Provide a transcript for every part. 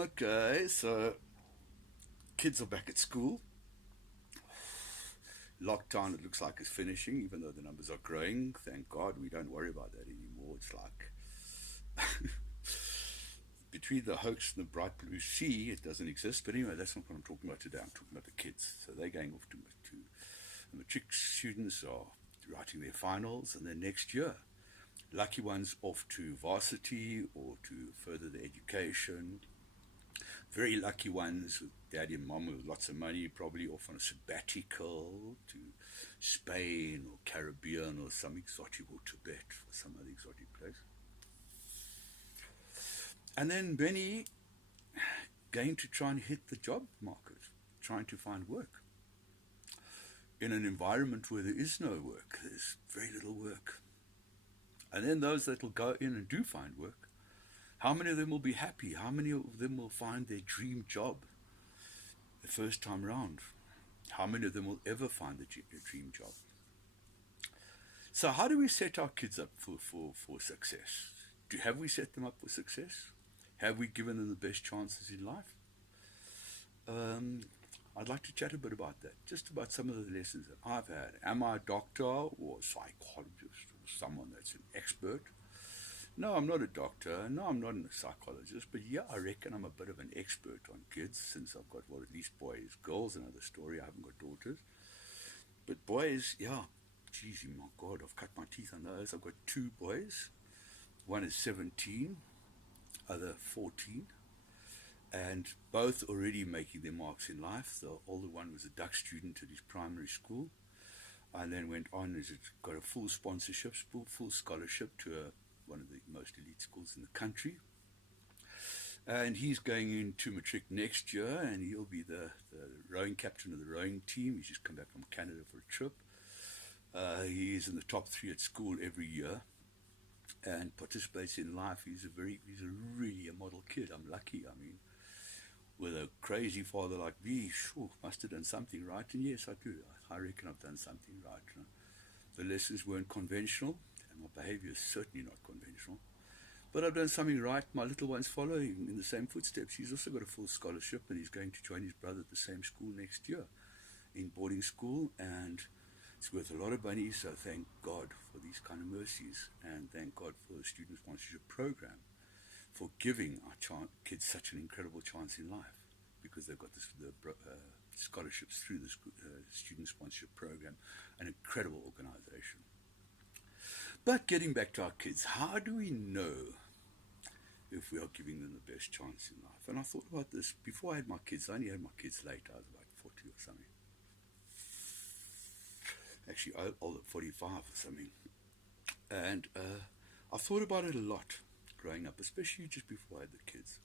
Okay, so kids are back at school. Lockdown, it looks like, is finishing, even though the numbers are growing. Thank God we don't worry about that anymore. It's like between the hoax and the bright blue sea, it doesn't exist. But anyway, that's not what I'm talking about today. I'm talking about the kids. So they're going off to the matric students are writing their finals, and then next year, lucky ones off to varsity or to further their education. Very lucky ones with daddy and mom with lots of money, probably off on a sabbatical to Spain or Caribbean or some exotic, or Tibet or some other exotic place. And then Benny going to try and hit the job market, trying to find work in an environment where there is no work. There's very little work. And then those that will go in and do find work, how many of them will be happy? How many of them will find their dream job the first time round? How many of them will ever find their dream job? So how do we set our kids up for success? Have we set them up for success? Have we given them the best chances in life? I'd like to chat a bit about that, just about some of the lessons that I've had. Am I a doctor or a psychologist or someone that's an expert? No, I'm not a doctor. No, I'm not a psychologist. But yeah, I reckon I'm a bit of an expert on kids, since I've got, well, at least boys. Girls, another story. I haven't got daughters. But boys, yeah, geez, my God, I've cut my teeth on those. I've got two boys. One is 17, other 14. And both already making their marks in life. The older one was a Dutch student at his primary school, and then went on, got a full sponsorship, full scholarship to one of the most elite schools in the country. And he's going into matric next year, and he'll be the rowing captain of the rowing team. He's just come back from Canada for a trip. He is in the top three at school every year, and participates in life. He's really a model kid. I'm lucky. I mean, with a crazy father like me, sure, must have done something right. And yes, I do. I reckon I've done something right. The lessons weren't conventional, and my behavior is certainly not conventional. But I've done something right. My little one's following in the same footsteps. He's also got a full scholarship, and he's going to join his brother at the same school next year, in boarding school, and it's worth a lot of money. So thank God for these kind of mercies, and thank God for the student sponsorship program, for giving our kids such an incredible chance in life, because they've got the scholarships through the student sponsorship program, an incredible organization. But getting back to our kids, how do we know if we are giving them the best chance in life? And I thought about this before I had my kids. I only had my kids late. I was about 40 or something. Actually, older, 45 or something. And I thought about it a lot growing up, especially just before I had the kids.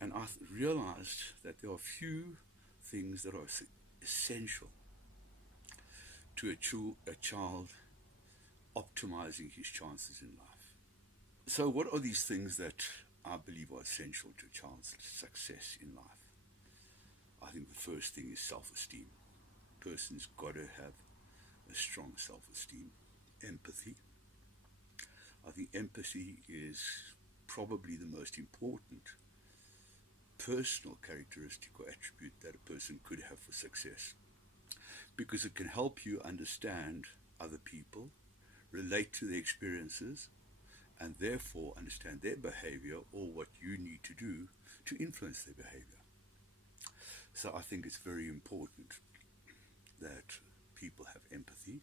And I realized that there are few things that are essential to a child optimizing his chances in life. So what are these things that I believe are essential to a child's success in life? I think the first thing is self-esteem. A person's got to have a strong self-esteem. Empathy. I think empathy is probably the most important personal characteristic or attribute that a person could have for success, because it can help you understand other people, relate to their experiences, and therefore understand their behavior or what you need to do to influence their behavior. So I think it's very important that people have empathy.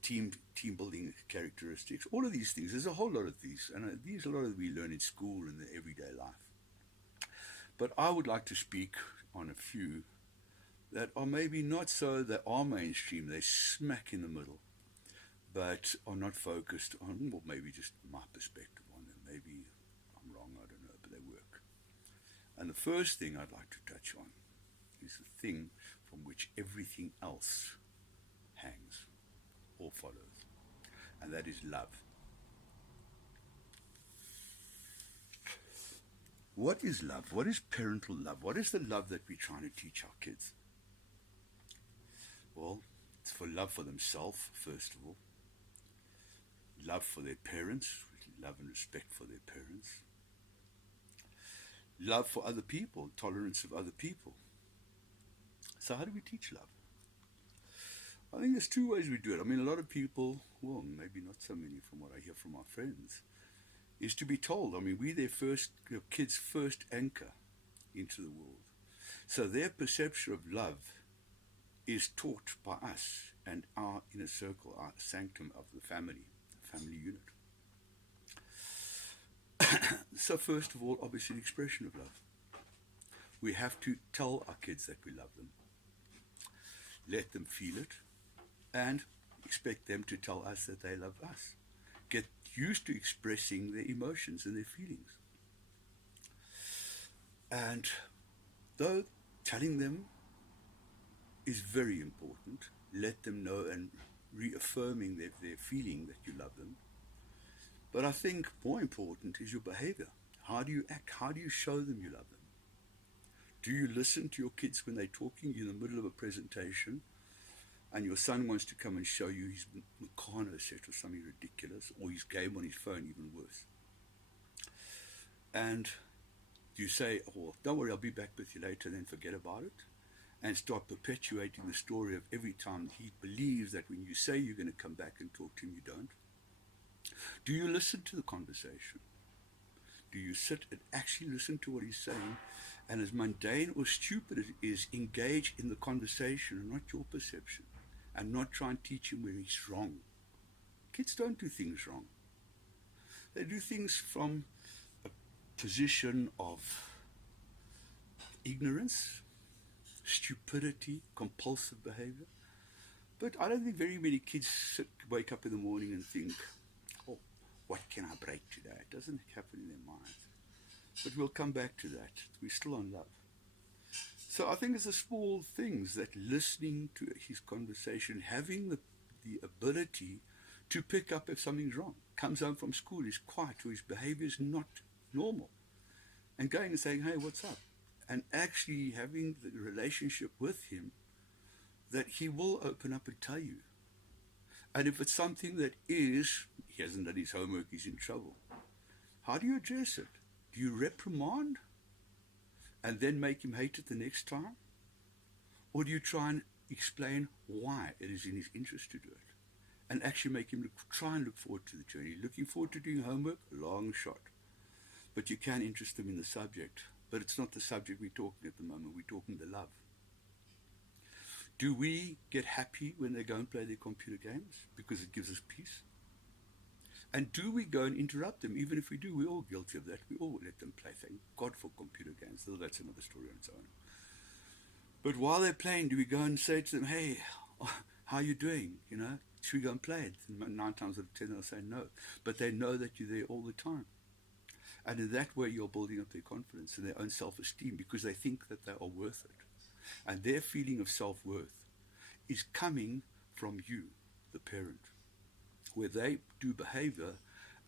Team building characteristics, all of these things. There's a whole lot of these, and these a lot of we learn in school and in everyday life. But I would like to speak on a few that are maybe not so, that are mainstream, they're smack in the middle, but are not focused on, or maybe just my perspective on them. Maybe I'm wrong, I don't know, but they work. And the first thing I'd like to touch on is the thing from which everything else hangs or follows, and that is love. What is love? What is parental love? What is the love that we're trying to teach our kids? Well, it's for love for themselves, first of all, love for their parents, love and respect for their parents, love for other people, tolerance of other people. So how do we teach love? I think there's two ways we do it. I mean, a lot of people, well, maybe not so many from what I hear from our friends, is to be told. I mean, we're their first, kids' first anchor into the world. So their perception of love is taught by us and our inner circle, our sanctum of the family unit. So first of all, obviously, the expression of love. We have to tell our kids that we love them, let them feel it, and expect them to tell us that they love us. Get used to expressing their emotions and their feelings. And though telling them is very important, let them know and reaffirming their feeling that you love them. But I think more important is your behavior. How do you act? How do you show them you love them? Do you listen to your kids when they're talking in the middle of a presentation and your son wants to come and show you his Meccano set or something ridiculous, or his game on his phone, even worse? And you say, oh, don't worry, I'll be back with you later, then forget about it, and start perpetuating the story of every time he believes that when you say you're going to come back and talk to him, you don't? Do you listen to the conversation? Do you sit and actually listen to what he's saying? And as mundane or stupid as it is, engage in the conversation and not your perception, and not try and teach him where he's wrong. Kids don't do things wrong. They do things from a position of ignorance, stupidity, compulsive behavior. But I don't think very many kids wake up in the morning and think, oh, what can I break today? It doesn't happen in their minds. But we'll come back to that. We're still on love. So I think it's the small things, that listening to his conversation, having the ability to pick up if something's wrong. Comes home from school, he's quiet, or his behavior is not normal. And going and saying, hey, what's up? And actually having the relationship with him that he will open up and tell you. And if it's something that he hasn't done his homework, he's in trouble. How do you address it? Do you reprimand and then make him hate it the next time? Or do you try and explain why it is in his interest to do it? And actually make him try and look forward to the journey. Looking forward to doing homework? Long shot. But you can interest them in the subject. But it's not the subject we're talking at the moment. We're talking the love. Do we get happy when they go and play their computer games? Because it gives us peace? And do we go and interrupt them? Even if we do, we're all guilty of that. We all let them play. Thank God for computer games, though that's another story on its own. But while they're playing, do we go and say to them, hey, how are you doing? You know, should we go and play it? 9 times out of 10 they'll say no. But they know that you're there all the time. And in that way, you're building up their confidence and their own self-esteem, because they think that they are worth it. And their feeling of self-worth is coming from you, the parent, where they do behavior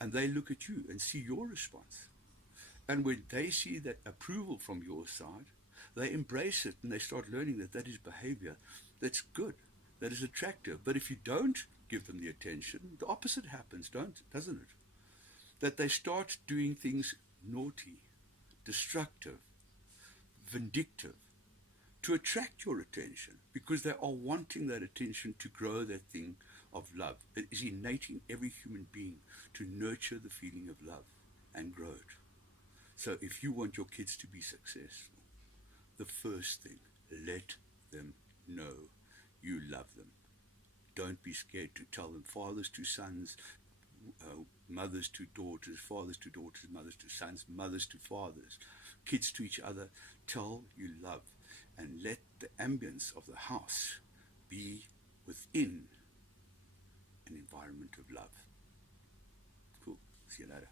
and they look at you and see your response. And when they see that approval from your side, they embrace it and they start learning that that is behavior that's good, that is attractive. But if you don't give them the attention, the opposite happens, doesn't it? That they start doing things naughty, destructive, vindictive, to attract your attention, because they are wanting that attention to grow that thing of love. It is innate in every human being to nurture the feeling of love and grow it. So if you want your kids to be successful, the first thing, let them know you love them. Don't be scared to tell them. Fathers to sons, mothers to daughters, fathers to daughters, mothers to sons, mothers to fathers, kids to each other. Tell you love, and let the ambience of the house be within an environment of love. Cool. See you later.